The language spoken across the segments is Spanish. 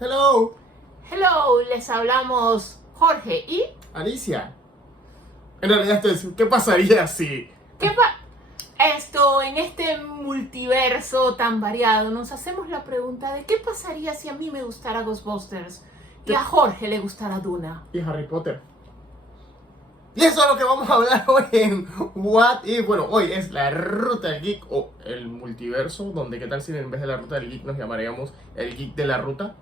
Hello, Hello, les hablamos Jorge y... Alicia. En realidad esto es, ¿qué pasaría si? ¿Qué en este multiverso tan variado, nos hacemos la pregunta de ¿qué pasaría si a mí me gustara Ghostbusters y a Jorge le gustara Duna? Y Harry Potter. Y eso es lo que vamos a hablar hoy en What If. Bueno, hoy es la Ruta del Geek o el multiverso, donde qué tal si en vez de la Ruta del Geek nos llamaríamos el Geek de la Ruta.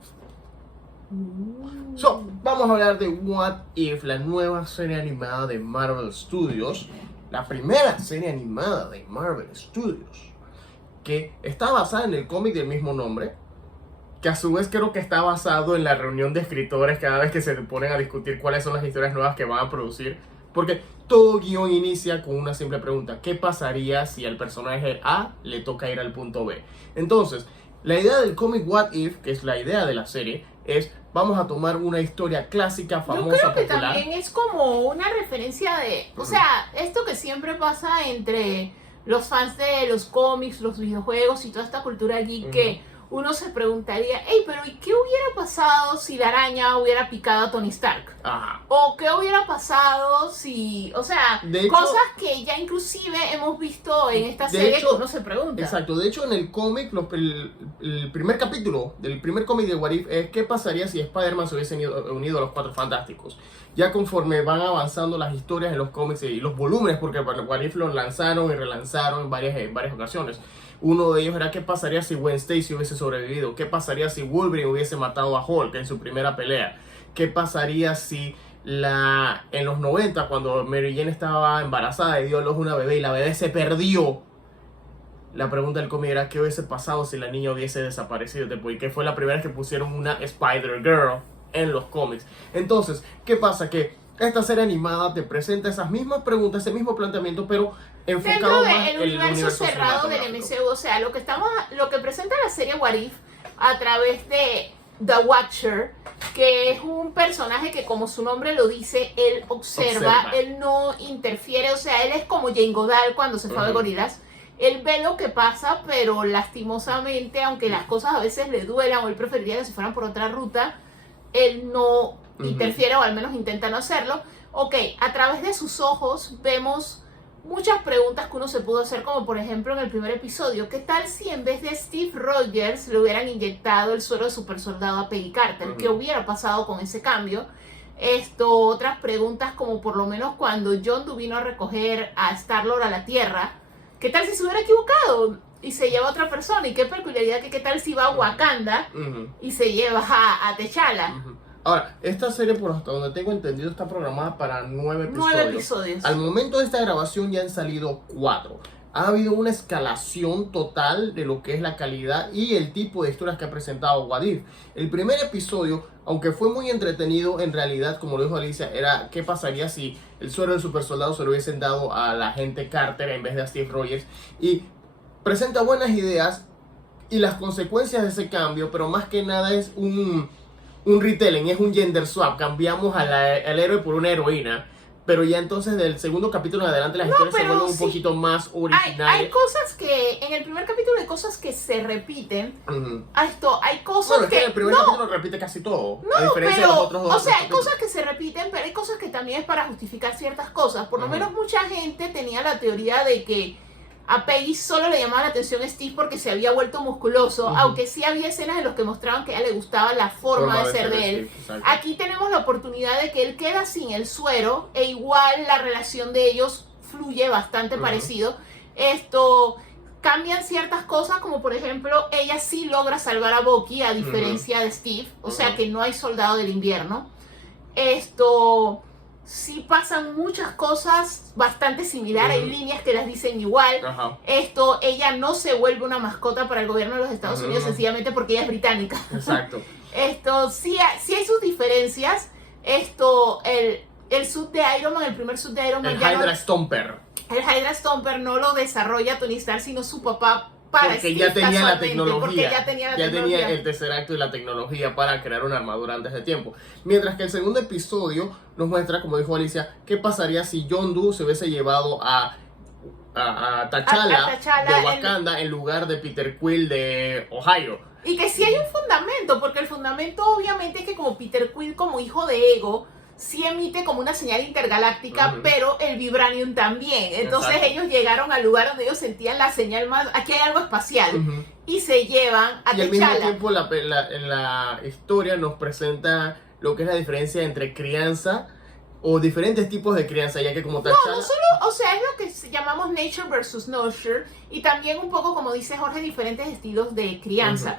Vamos a hablar de What If, la nueva serie animada de Marvel Studios. La primera serie animada de Marvel Studios, que está basada en el cómic del mismo nombre, que a su vez creo que está basado en la reunión de escritores cada vez que se ponen a discutir cuáles son las historias nuevas que van a producir, porque todo guión inicia con una simple pregunta: ¿qué pasaría si al personaje A le toca ir al punto B? Entonces, la idea del cómic What If, que es la idea de la serie, es: vamos a tomar una historia clásica, famosa, Yo creo que popular. también es como una referencia de... O sea, esto que siempre pasa entre los fans de los cómics, los videojuegos y toda esta cultura geek, que uno se preguntaría, hey, pero ¿y qué hubiera pasado si la araña hubiera picado a Tony Stark? Ajá. O qué hubiera pasado si... O sea, De hecho, cosas que ya inclusive hemos visto en esta serie que uno se pregunta. Exacto, de hecho en el cómic, el primer capítulo del primer cómic de What If es ¿qué pasaría si Spider-Man se hubiese unido a los Cuatro Fantásticos? Ya conforme van avanzando las historias en los cómics y los volúmenes, porque What If lo lanzaron y relanzaron en varias ocasiones. Uno de ellos era ¿qué pasaría si Gwen Stacy hubiese sobrevivido? ¿Qué pasaría si Wolverine hubiese matado a Hulk en su primera pelea? ¿Qué pasaría si en los 90, cuando Mary Jane estaba embarazada y dio a luz una bebé y la bebé se perdió? La pregunta del cómic era ¿qué hubiese pasado si la niña hubiese desaparecido después? Y que fue la primera vez que pusieron una Spider-Girl en los cómics. Entonces, ¿qué pasa? Que esta serie animada te presenta esas mismas preguntas, ese mismo planteamiento, pero enfocado dentro más del en el universo cerrado del MCU. O sea, lo que presenta la serie What If a través de The Watcher, que es un personaje que, como su nombre lo dice, él observa, él no interfiere. O sea, él es como Jane Goodall cuando se fue a ver gorilas. Él ve lo que pasa, pero lastimosamente, aunque las cosas a veces le duelan o él preferiría que se fueran por otra ruta, él no interfiere, o al menos intenta no hacerlo. Ok, a través de sus ojos vemos muchas preguntas que uno se pudo hacer, como por ejemplo en el primer episodio: ¿qué tal si en vez de Steve Rogers le hubieran inyectado el suero de super soldado a Peggy Carter? ¿Qué hubiera pasado con ese cambio? Otras preguntas como por lo menos cuando Yondu vino a recoger a Star-Lord a la Tierra, ¿qué tal si se hubiera equivocado y se lleva a otra persona? ¿Y qué peculiaridad que qué tal si va a Wakanda y se lleva a T'Challa? Ahora, esta serie, por hasta donde tengo entendido, está programada para 9 episodios. 9 episodios. Al momento de esta grabación ya han salido 4. Ha habido una escalación total de lo que es la calidad y el tipo de historias que ha presentado What If. El primer episodio, aunque fue muy entretenido, en realidad, como lo dijo Alicia, era ¿qué pasaría si el suero del super soldado se lo hubiesen dado a la agente Carter en vez de a Steve Rogers? Y presenta buenas ideas y las consecuencias de ese cambio, pero más que nada es un retelling, es un gender swap. Cambiamos al héroe por una heroína, pero ya entonces del segundo capítulo en adelante las historias se vuelven un poquito más originales. Hay cosas que en el primer capítulo hay cosas que se repiten. Hay cosas bueno, que en el primer capítulo repite casi todo, a diferencia de los otros dos. O sea, hay cosas que se repiten, pero hay cosas que también es para justificar ciertas cosas. Por lo menos mucha gente tenía la teoría de que a Peggy solo le llamaba la atención Steve porque se había vuelto musculoso, aunque sí había escenas en las que mostraban que a ella le gustaba la forma de ser de él. Aquí tenemos la oportunidad de que él queda sin el suero e igual la relación de ellos fluye bastante parecido. Cambian ciertas cosas, como por ejemplo, ella sí logra salvar a Bucky a diferencia de Steve, o sea que no hay soldado del invierno. Sí pasan muchas cosas bastante similares, hay líneas que las dicen igual. Ella no se vuelve una mascota para el gobierno de los Estados Unidos sencillamente porque ella es británica. Exacto. Sí hay sus diferencias. El suit de Iron Man, el primer suit de Iron Man, el Hydra Stomper. El Hydra Stomper no lo desarrolla Tony Stark, sino su papá. Porque ya tenía la tecnología. Porque ya tenía el Tesseract y la tecnología para crear una armadura antes de tiempo. Mientras que el segundo episodio nos muestra, como dijo Alicia, qué pasaría si Yondu se hubiese llevado a a T'Challa a T'Challa de Wakanda en lugar de Peter Quill de Ohio. Y que sí hay un fundamento, porque el fundamento obviamente es que como Peter Quill como hijo de Ego, sí emite como una señal intergaláctica, pero el Vibranium también. Entonces Exacto. ellos llegaron al lugar donde ellos sentían la señal más, aquí hay algo espacial, y se llevan a Y al mismo T'Challa. tiempo en la historia nos presenta lo que es la diferencia entre crianza o diferentes tipos de crianza, ya que como T'Challa... No solo, o sea, es lo que llamamos nature versus nurture, y también un poco, como dice Jorge, diferentes estilos de crianza.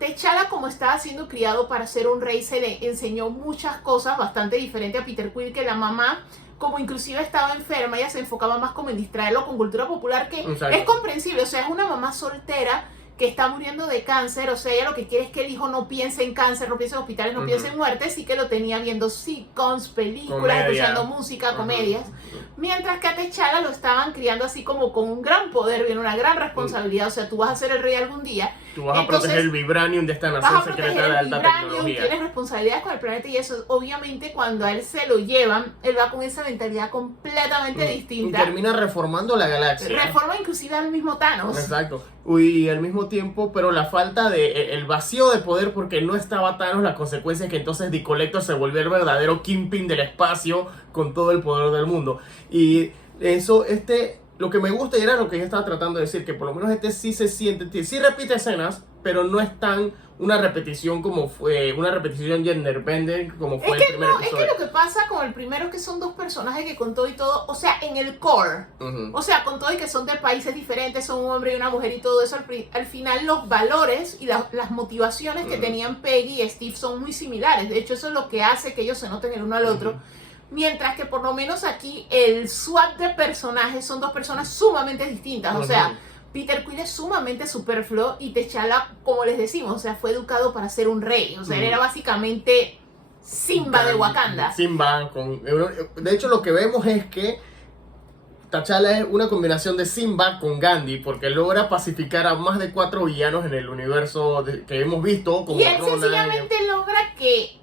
T'Challa, como estaba siendo criado para ser un rey, se le enseñó muchas cosas bastante diferentes a Peter Quill, que la mamá, como inclusive estaba enferma, ella se enfocaba más como en distraerlo con cultura popular, que Exacto. es comprensible. O sea, es una mamá soltera que está muriendo de cáncer, o sea, ella lo que quiere es que el hijo no piense en cáncer, no piense en hospitales, no piense en muerte, sí que lo tenía viendo sitcoms, películas, Comedia. escuchando música, comedias, mientras que a T'Challa lo estaban criando así como con un gran poder, viene una gran responsabilidad, o sea, tú vas a ser el rey algún día. Tú vas a Entonces, proteger el Vibranium de esta vas nación a proteger secreta de el alta Vibranium, tecnología. tienes responsabilidades con el planeta y eso, obviamente cuando a él se lo llevan, él va con esa mentalidad completamente Y distinta. termina reformando la galaxia. Reforma inclusive al mismo Thanos. Exacto. Y al mismo tiempo, pero la falta de el vacío de poder porque no estaba Thanos, la consecuencia es que entonces The Collector se volvió el verdadero Kingpin del espacio con todo el poder del mundo. Y eso, lo que me gusta y era lo que yo estaba tratando de decir, que por lo menos sí se siente, sí repite escenas, pero no es tan una repetición como fue, una repetición genderbender como fue el primer Es episodio. que lo que pasa con el primero es que son dos personajes que con todo y todo, o sea, en el core, o sea, con todo y que son de países diferentes, son un hombre y una mujer y todo eso, al final los valores y las motivaciones que tenían Peggy y Steve son muy similares. De hecho, eso es lo que hace que ellos se noten el uno al otro. Mientras que por lo menos aquí el swap de personajes son dos personas sumamente distintas. O sea, Peter Quill es sumamente superfluo y T'Challa, como les decimos, o sea, fue educado para ser un rey. O sea, él era básicamente Simba de Wakanda. Simba de hecho, lo que vemos es que T'Challa es una combinación de Simba con Gandhi, porque logra pacificar a más de 4 villanos en el universo que hemos visto. Como Y él Ronan, sencillamente logra que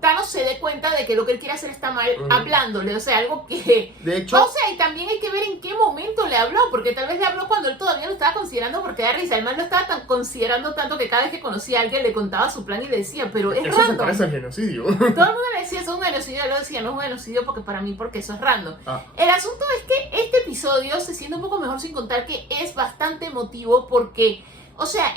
Thanos se dé cuenta de que lo que él quiere hacer está mal, hablándole, o sea, algo que... De hecho... O sea, y también hay que ver en qué momento le habló, porque tal vez le habló cuando él todavía lo estaba considerando, porque da risa, el man lo estaba tan considerando tanto que cada vez que conocía a alguien le contaba su plan y le decía, pero es eso se random. parece al genocidio. Todo el mundo le decía, eso es un genocidio, él lo decía, no es un genocidio porque eso es random. El asunto es que este episodio se siente un poco mejor sin contar que es bastante emotivo porque, o sea,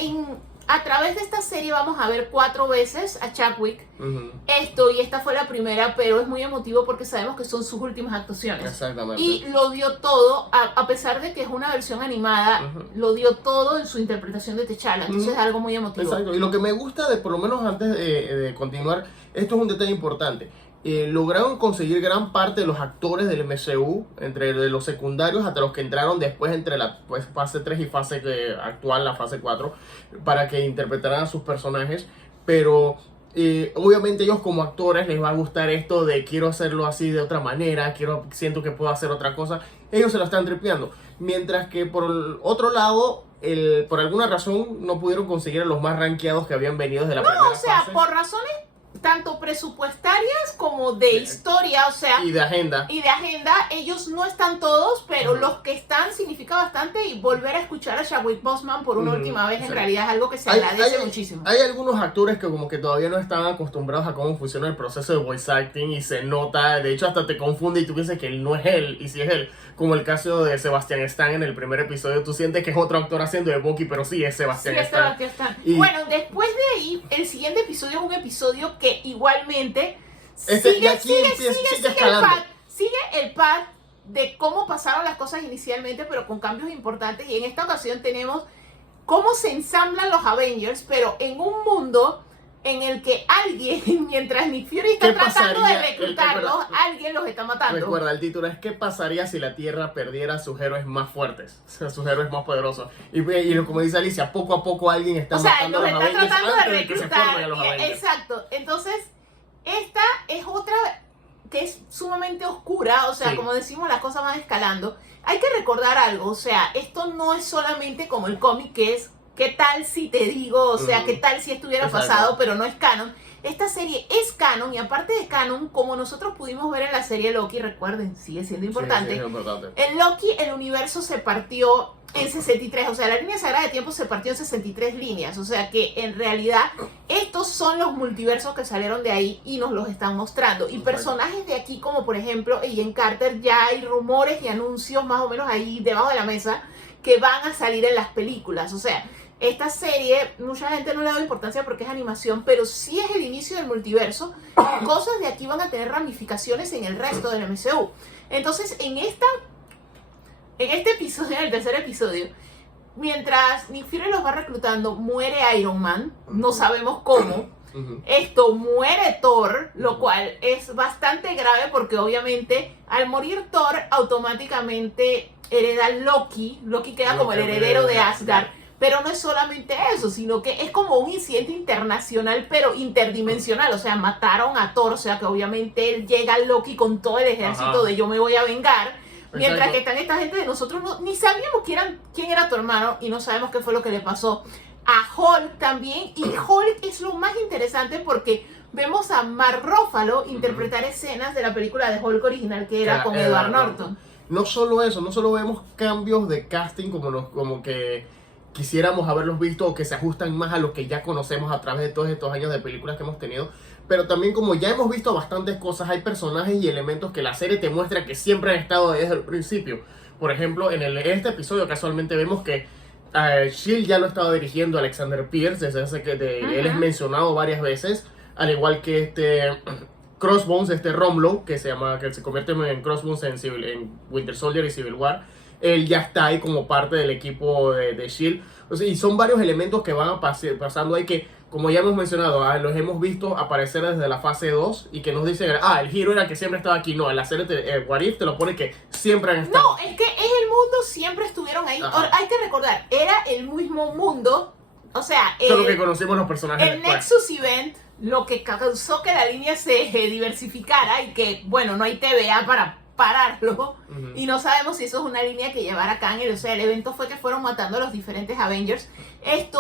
a través de esta serie vamos a ver 4 veces a Chadwick. Y esta fue la primera, pero es muy emotivo porque sabemos que son sus últimas actuaciones. Exactamente. Y lo dio todo, a pesar de que es una versión animada, lo dio todo en su interpretación de T'Challa. Entonces es algo muy emotivo. Exacto. Y lo que me gusta, por lo menos antes de continuar, esto es un detalle importante. Lograron conseguir gran parte de los actores del MCU, entre de los secundarios hasta los que entraron después entre la fase 3 y fase actual, la fase 4, para que interpretaran a sus personajes, pero obviamente ellos como actores les va a gustar esto de quiero hacerlo así de otra manera, siento que puedo hacer otra cosa, ellos se lo están tripeando, mientras que por el otro lado, por alguna razón no pudieron conseguir a los más rankeados que habían venido desde la primera O sea, fase. por razones tanto presupuestarias como de historia, o sea, y de agenda. ellos no están todos, pero los que están significa bastante, y volver a escuchar a Chadwick Boseman por una última vez en realidad es algo que se agradece muchísimo. Hay algunos actores que como que todavía no están acostumbrados a cómo funciona el proceso de voice acting y se nota, de hecho hasta te confunde y tú piensas que él no es él, y si es él, como el caso de Sebastian Stan en el primer episodio, tú sientes que es otro actor haciendo de Bucky, pero sí es Sebastian Stan. Bueno, después de ahí, el siguiente episodio es un episodio que igualmente sigue el pad de cómo pasaron las cosas inicialmente, pero con cambios importantes, y en esta ocasión tenemos cómo se ensamblan los Avengers, pero en un mundo en el que alguien, mientras Nick Fury está tratando de reclutarlos, alguien los está matando. Recuerda, el título es ¿qué pasaría si la Tierra perdiera a sus héroes más fuertes? A sus héroes más poderosos. Y como dice Alicia, poco a poco alguien está matando a los Avengers antes de que se formen a los Avengers. Exacto. Entonces, esta es otra que es sumamente oscura, o sea, como decimos, las cosas van escalando. Hay que recordar algo, o sea, esto no es solamente como el cómic que es ¿qué tal si te digo? O sea, ¿qué tal si estuviera pasado, pero no es canon? esta serie es canon, y aparte de canon, como nosotros pudimos ver en la serie Loki, recuerden, sigue siendo importante. Sí, es importante. En Loki el universo se partió en 63, o sea, la línea sagrada de tiempo se partió en 63 líneas, o sea que en realidad estos son los multiversos que salieron de ahí y nos los están mostrando. Y personajes de aquí, como por ejemplo Agent Carter, ya hay rumores y anuncios más o menos ahí debajo de la mesa que van a salir en las películas. O sea, esta serie, mucha gente no le da importancia porque es animación, pero sí es el inicio del multiverso. Cosas de aquí van a tener ramificaciones en el resto del MCU. Entonces, en este episodio, en el tercer episodio, mientras Nick Fury los va reclutando, muere Iron Man, no sabemos cómo. Muere Thor, lo cual es bastante grave porque obviamente al morir Thor automáticamente hereda Loki queda como el heredero de Asgard. Pero no es solamente eso, sino que es como un incidente internacional, pero interdimensional. O sea, mataron a Thor, o sea que obviamente él llega a Loki con todo el ejército de yo me voy a vengar. Mientras que están esta gente de nosotros, ni sabíamos quién era tu hermano y no sabemos qué fue lo que le pasó a Hulk también. Y Hulk es lo más interesante porque vemos a Mark Ruffalo interpretar escenas de la película de Hulk original que era con Edward Norton. No solo eso, no solo vemos cambios de casting como que quisiéramos haberlos visto o que se ajustan más a lo que ya conocemos a través de todos estos años de películas que hemos tenido, pero también como ya hemos visto bastantes cosas, hay personajes y elementos que la serie te muestra que siempre han estado desde el principio. Por ejemplo, en este episodio casualmente vemos que S.H.I.E.L.D. ya lo estaba dirigiendo Alexander Pierce, desde hace él es mencionado varias veces, al igual que Crossbones, Romlo, que se convierte en Crossbones en Winter Soldier y Civil War. Él ya está ahí como parte del equipo de S.H.I.E.L.D. O sea, y son varios elementos que van pasando ahí que, como ya hemos mencionado, los hemos visto aparecer desde la fase 2 y que nos dicen, el Hero era el que siempre estaba aquí. No, en la serie What If te lo pone que siempre han estado. No, es que es el mundo, siempre estuvieron ahí. Ahora, hay que recordar, era el mismo mundo, o sea, solo que conocimos los personajes. El Nexus Event, lo que causó que la línea se diversificara y que, bueno, no hay TVA para pararlo, y no sabemos si eso es una línea que llevar a Kang. O sea, el evento fue que fueron matando a los diferentes Avengers. Este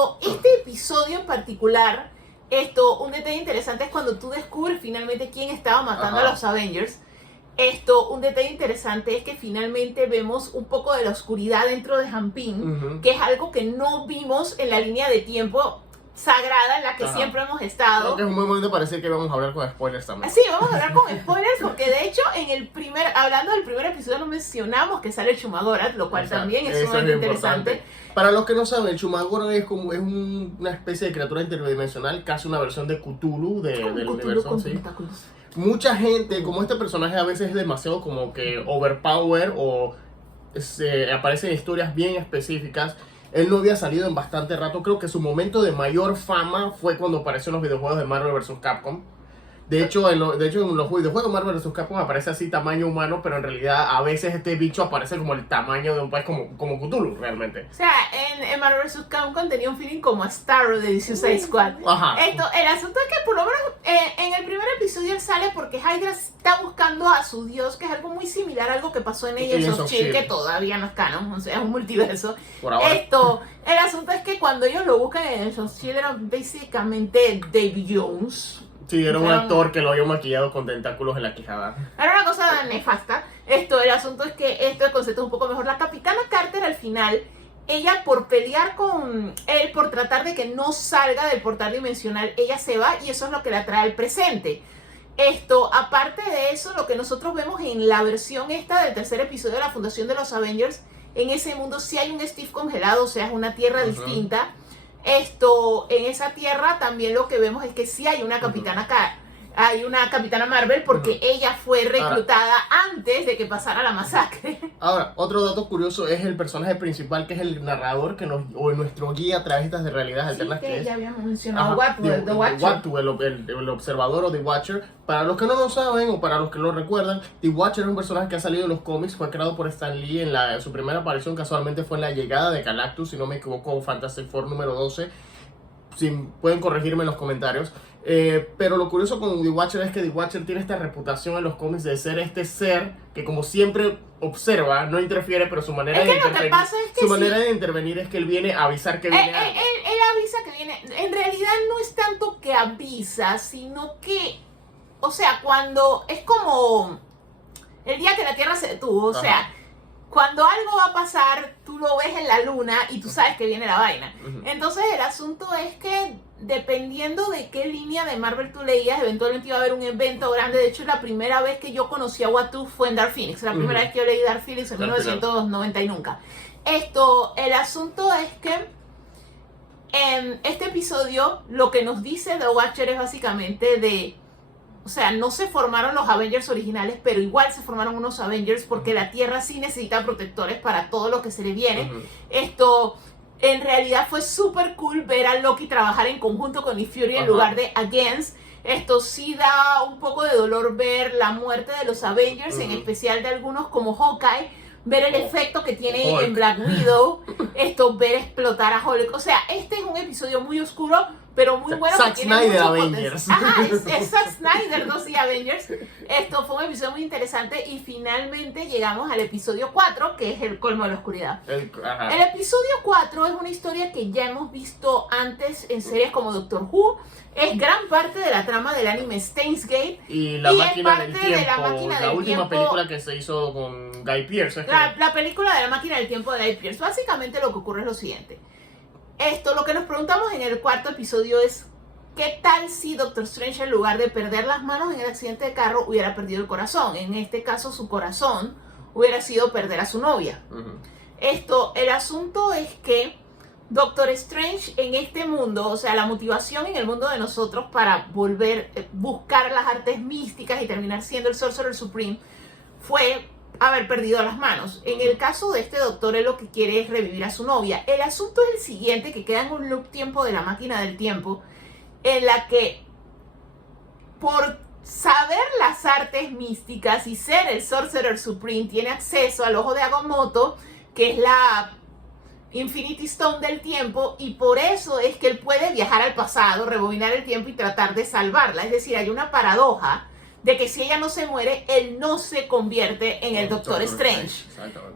episodio en particular, un detalle interesante es cuando tú descubres finalmente quién estaba matando a los Avengers. Un detalle interesante es que finalmente vemos un poco de la oscuridad dentro de Hampin, que es algo que no vimos en la línea de tiempo sagrada en la que siempre hemos estado. Creo que es muy momento para decir que vamos a hablar con spoilers también. Sí, vamos a hablar con spoilers porque de hecho hablando del primer episodio no mencionamos que sale el Shumagorath, lo cual también es sumamente interesante. Para los que no saben, el Shumagorath es una especie de criatura interdimensional, casi una versión de Cthulhu del universo. ¿Sí? Mucha gente, como este personaje a veces es demasiado como que overpower o aparece en historias bien específicas. Él no había salido en bastante rato. Creo que su momento de mayor fama fue cuando apareció en los videojuegos de Marvel vs. Capcom. De hecho, en los videojuegos de Marvel vs. Capcom aparece así tamaño humano, pero en realidad a veces este bicho aparece como el tamaño de un país, como Cthulhu, realmente. O sea, en Marvel vs. Capcom tenía un feeling como a Starro de Suicide Squad. El asunto es que por lo menos en el primer episodio él sale porque Hydra está buscando a su dios, que es algo muy similar a algo que pasó en Agents of S.H.I.E.L.D., que todavía no es canon, o sea, es un multiverso. Por ahora. El asunto es que cuando ellos lo buscan en Agents of S.H.I.E.L.D. era básicamente Davy Jones. Sí, era un actor que lo había maquillado con tentáculos en la quijada. Era una cosa nefasta. El asunto es que el concepto es un poco mejor. La Capitana Carter al final, ella por pelear con él, por tratar de que no salga del portal dimensional, ella se va y eso es lo que la trae al presente. Aparte de eso, lo que nosotros vemos en la versión del tercer episodio de la Fundación de los Avengers, en ese mundo sí hay un Steve congelado, o sea, es una tierra distinta. En esa tierra también lo que vemos es que sí hay una Capitana Marvel porque ella fue reclutada antes de que pasara la masacre. Ahora, otro dato curioso es el personaje principal, que es el narrador o nuestro guía a través de estas realidades alternas. Que ya habíamos mencionado, The Watcher. El observador o The Watcher. Para los que no lo saben o para los que lo recuerdan, The Watcher es un personaje que ha salido en los cómics, fue creado por Stan Lee en su primera aparición, casualmente fue en la llegada de Galactus, si no me equivoco, Fantastic Four número 12. Pueden corregirme en los comentarios. Pero lo curioso con The Watcher es que The Watcher tiene esta reputación en los cómics de ser este ser que, como siempre, observa, no interfiere, pero su manera de intervenir es que él viene a avisar que viene. Él avisa que viene. En realidad no es tanto que avisa, sino que, o sea, cuando es como el día que la Tierra se detuvo, o sea, cuando algo va a pasar, tú lo ves en la luna y tú sabes que viene la vaina. Entonces el asunto es que dependiendo de qué línea de Marvel tú leías, eventualmente iba a haber un evento grande. De hecho, la primera vez que yo conocí a Uatu fue en Dark Phoenix. La primera vez que yo leí Dark Phoenix en 1990 y nunca. El asunto es que en este episodio lo que nos dice The Watcher es básicamente o sea, no se formaron los Avengers originales, pero igual se formaron unos Avengers porque la Tierra sí necesita protectores para todo lo que se le viene. En realidad fue súper cool ver a Loki trabajar en conjunto con Nick Fury en lugar de against. Esto sí da un poco de dolor ver la muerte de los Avengers, en especial de algunos como Hawkeye, ver el efecto que tiene en Black Widow, ver explotar a Hulk. O sea, este es un episodio muy oscuro, pero muy bueno. Zack Snyder Avengers. Ajá, es Zack Snyder, no sí Avengers. Esto fue un episodio muy interesante y finalmente llegamos al episodio 4, que es el colmo de la oscuridad. El episodio 4 es una historia que ya hemos visto antes en series como Doctor Who. Es gran parte de la trama del anime Steins Gate. Y la máquina del tiempo, la última película que se hizo con Guy Pearce. La película de la máquina del tiempo de Guy Pearce. Básicamente lo que ocurre es lo siguiente. Lo que nos preguntamos en el cuarto episodio es ¿qué tal si Doctor Strange, en lugar de perder las manos en el accidente de carro, hubiera perdido el corazón? En este caso, su corazón hubiera sido perder a su novia. El asunto es que Doctor Strange en este mundo, o sea, la motivación en el mundo de nosotros para buscar las artes místicas y terminar siendo el Sorcerer Supreme fue haber perdido las manos. En el caso de este doctor, él lo que quiere es revivir a su novia. El asunto es el siguiente, que queda en un loop tiempo de la máquina del tiempo, en la que por saber las artes místicas y ser el Sorcerer Supreme, tiene acceso al ojo de Agamotto, que es la Infinity Stone del tiempo, y por eso es que él puede viajar al pasado, rebobinar el tiempo y tratar de salvarla. Es decir, hay una paradoja de que si ella no se muere, él no se convierte en el Doctor Strange.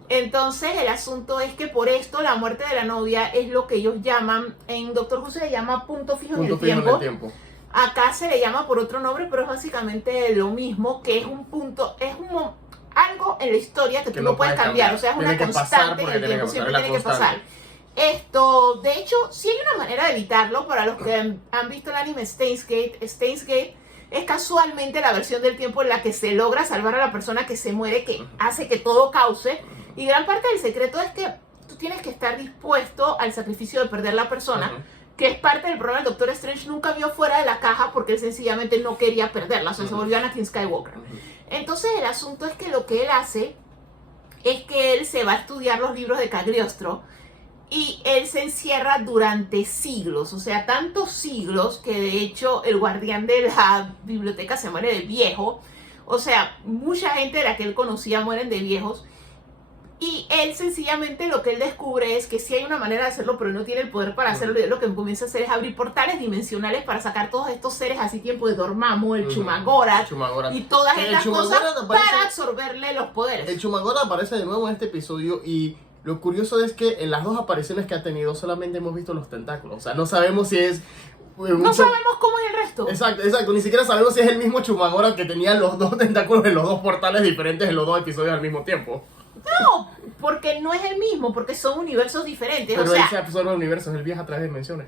Entonces el asunto es que por esto la muerte de la novia es lo que ellos llaman, en Doctor Who se le llama punto fijo en el tiempo. Acá se le llama por otro nombre, pero es básicamente lo mismo, que es un punto, algo en la historia que tú no puedes cambiar. O sea, es una constante en el tiempo, siempre tiene que pasar. De hecho, sí hay una manera de evitarlo. Para los que han visto el anime Steins Gate es casualmente la versión del tiempo en la que se logra salvar a la persona que se muere, que hace que todo cause. Y gran parte del secreto es que tú tienes que estar dispuesto al sacrificio de perder la persona, que es parte del problema. El Doctor Strange nunca vio fuera de la caja porque él sencillamente no quería perderla. O sea, se volvió Anakin Skywalker. Entonces el asunto es que lo que él hace es que él se va a estudiar los libros de Cagliostro y él se encierra durante siglos, o sea, tantos siglos que de hecho el guardián de la biblioteca se muere de viejo. O sea, mucha gente de la que él conocía mueren de viejos. Y él sencillamente lo que él descubre es que sí hay una manera de hacerlo, pero no tiene el poder para hacerlo. Y lo que comienza a hacer es abrir portales dimensionales para sacar todos estos seres así tiempo de Dormammu, el Chumagorath y todas estas cosas para absorberle los poderes. El Chumagorath aparece de nuevo en este episodio y lo curioso es que en las dos apariciones que ha tenido solamente hemos visto los tentáculos. O sea, no sabemos si es... No sabemos cómo es el resto. Exacto. Ni siquiera sabemos si es el mismo Chumagorath que tenía los dos tentáculos en los dos portales diferentes en los dos episodios al mismo tiempo. No, porque no es el mismo, porque son universos diferentes. Pero él se absorbe universos, él viaja a través de dimensiones.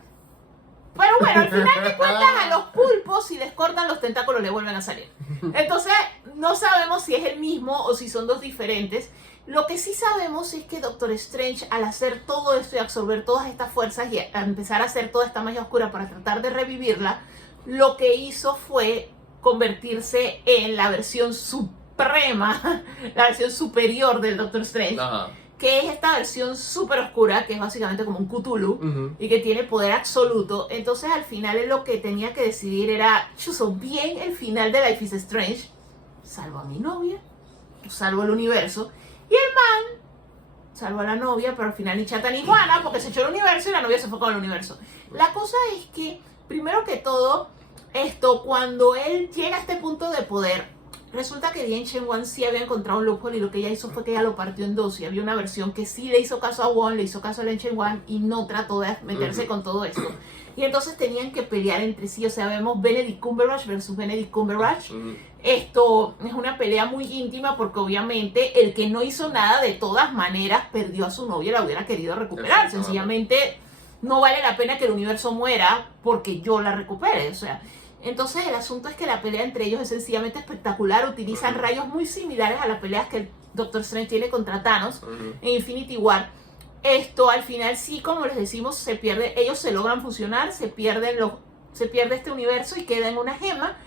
Pero bueno, al final de cuentas a los pulpos, si les cortan los tentáculos, le vuelven a salir. Entonces, no sabemos si es el mismo o si son dos diferentes. Lo que sí sabemos es que Doctor Strange, al hacer todo esto y absorber todas estas fuerzas y a empezar a hacer toda esta magia oscura para tratar de revivirla, lo que hizo fue convertirse en la versión suprema, la versión superior del Doctor Strange. Que es esta versión súper oscura, que es básicamente como un Cthulhu, y que tiene poder absoluto. Entonces al final él lo que tenía que decidir era, chuzo, bien el final de Life is Strange, salvo a mi novia, salvo el universo, y el man salvo a la novia, pero al final ni chata ni Juana, porque se echó el universo y la novia se fue con el universo. La cosa es que, primero que todo, cuando él llega a este punto de poder, resulta que Diane Chen-Wan sí había encontrado un loophole y lo que ella hizo fue que ella lo partió en dos y había una versión que sí le hizo caso a Wong, le hizo caso a Diane Chen-Wan y no trató de meterse con todo esto. Y entonces tenían que pelear entre sí, o sea, vemos Benedict Cumberbatch versus Benedict Cumberbatch. Esto es una pelea muy íntima porque obviamente el que no hizo nada de todas maneras perdió a su novia y la hubiera querido recuperar. Sencillamente no vale la pena que el universo muera porque yo la recupere, o sea. Entonces el asunto es que la pelea entre ellos es sencillamente espectacular, utilizan rayos muy similares a las peleas que el Doctor Strange tiene contra Thanos en Infinity War. Esto al final sí, como les decimos, se pierde, ellos se logran fusionar, se pierde este universo y queda en una gema,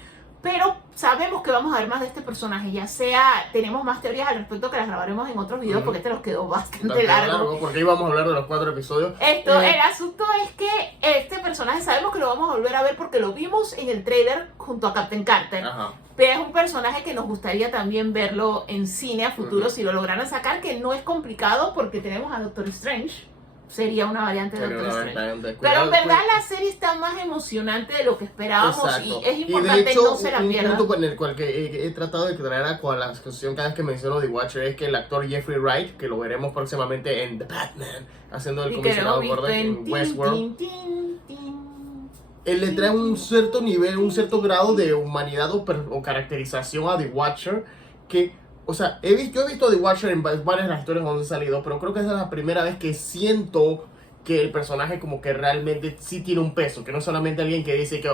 pero sabemos que vamos a ver más de este personaje, ya sea, tenemos más teorías al respecto que las grabaremos en otros videos porque este nos quedó bastante largo. Porque íbamos a hablar de los 4 episodios. El asunto es que este personaje sabemos que lo vamos a volver a ver porque lo vimos en el trailer junto a Captain Carter. Pero es un personaje que nos gustaría también verlo en cine a futuro si lo lograran sacar, que no es complicado porque tenemos a Doctor Strange. Sería una variante de Doctor Strange. Pero en verdad la serie está más emocionante de lo que esperábamos. Exacto. Y es importante, y de hecho, no se la pierdan. Un punto con el cual que he tratado de traer a la discusión cada vez que menciono The Watcher es que el actor Jeffrey Wright, que lo veremos próximamente en The Batman, haciendo el comisionado Gordon en Westworld, él le trae un cierto nivel, un cierto grado de humanidad o caracterización a The Watcher que... O sea, yo he visto The Watcher en varias de las historias donde he salido, pero creo que esa es la primera vez que siento que el personaje como que realmente sí tiene un peso, que no es solamente alguien que dice que,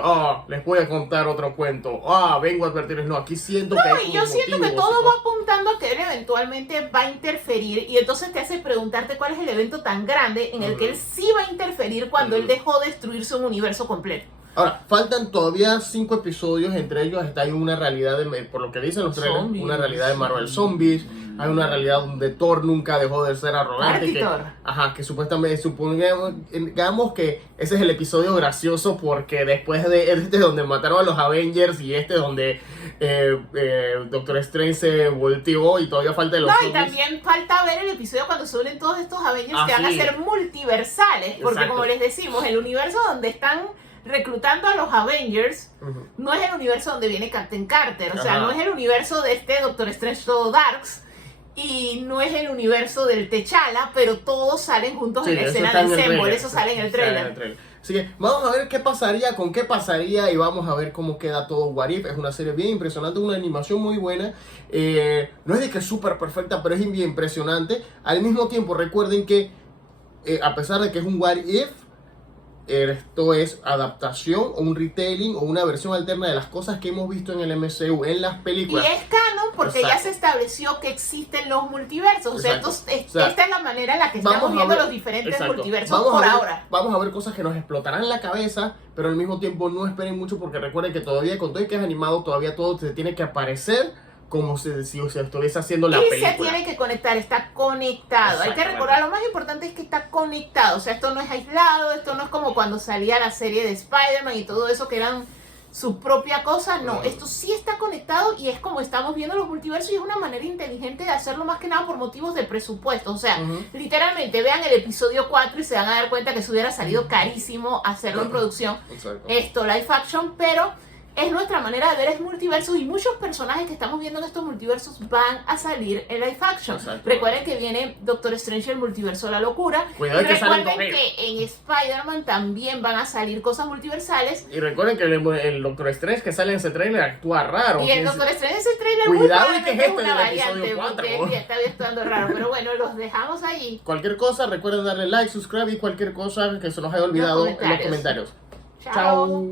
les voy a contar otro cuento, vengo a advertirles, no, aquí siento que hay yo siento que todo va apuntando a que él eventualmente va a interferir y entonces te hace preguntarte cuál es el evento tan grande en el que él sí va a interferir cuando él dejó destruirse un universo completo. Ahora, faltan todavía 5 episodios, entre ellos está en una realidad, por lo que dicen los trailers, una realidad de Marvel Zombies, hay una realidad donde Thor nunca dejó de ser arrogante, que supuestamente, supongamos que ese es el episodio gracioso porque después de este donde mataron a los Avengers y donde Doctor Strange se volteó y todavía falta de los zombies. Y también falta ver el episodio cuando se unen todos estos Avengers que van a ser multiversales, porque como les decimos, el universo donde están reclutando a los Avengers no es el universo donde viene Captain Carter, o sea, no es el universo de este Doctor Strange todo Darks y no es el universo del T'Challa, pero todos salen juntos en la escena del Assemble, eso sale en el trailer. Así que vamos a ver qué pasaría y vamos a ver cómo queda todo What If. Es una serie bien impresionante, una animación muy buena, no es de que es súper perfecta, pero es bien impresionante. Al mismo tiempo recuerden que a pesar de que es un What If, esto es adaptación o un retelling o una versión alterna de las cosas que hemos visto en el MCU, en las películas. Y es canon porque ya se estableció que existen los multiversos. O sea, esta es la manera en la que estamos viendo los diferentes multiversos ahora. Vamos a ver cosas que nos explotarán la cabeza, pero al mismo tiempo no esperen mucho porque recuerden que todavía con todo el que es animado, todavía todo se tiene que aparecer como si estuviese haciendo la película. Y se tiene que conectar, está conectado. Hay que recordar, lo más importante es que está conectado. O sea, esto no es aislado, esto no es como cuando salía la serie de Spider-Man y todo eso que eran su propia cosa. No, esto sí está conectado y es como estamos viendo los multiversos y es una manera inteligente de hacerlo más que nada por motivos de presupuesto. O sea, literalmente vean el episodio 4 y se van a dar cuenta que se hubiera salido carísimo hacerlo en producción. Esto, live action, pero... es nuestra manera de ver el multiverso y muchos personajes que estamos viendo en estos multiversos van a salir en live action. Recuerden que viene Doctor Strange, el multiverso de la locura. Cuidado y recuerden que en Spider-Man también van a salir cosas multiversales. Y recuerden que el Doctor Strange que sale en ese trailer actúa raro. Y el Doctor Strange en ese trailer cuidado y que es una variante porque está actuando raro. Pero bueno, los dejamos allí. Cualquier cosa, recuerden darle like, subscribe y cualquier cosa que se nos haya olvidado en los comentarios. Chao.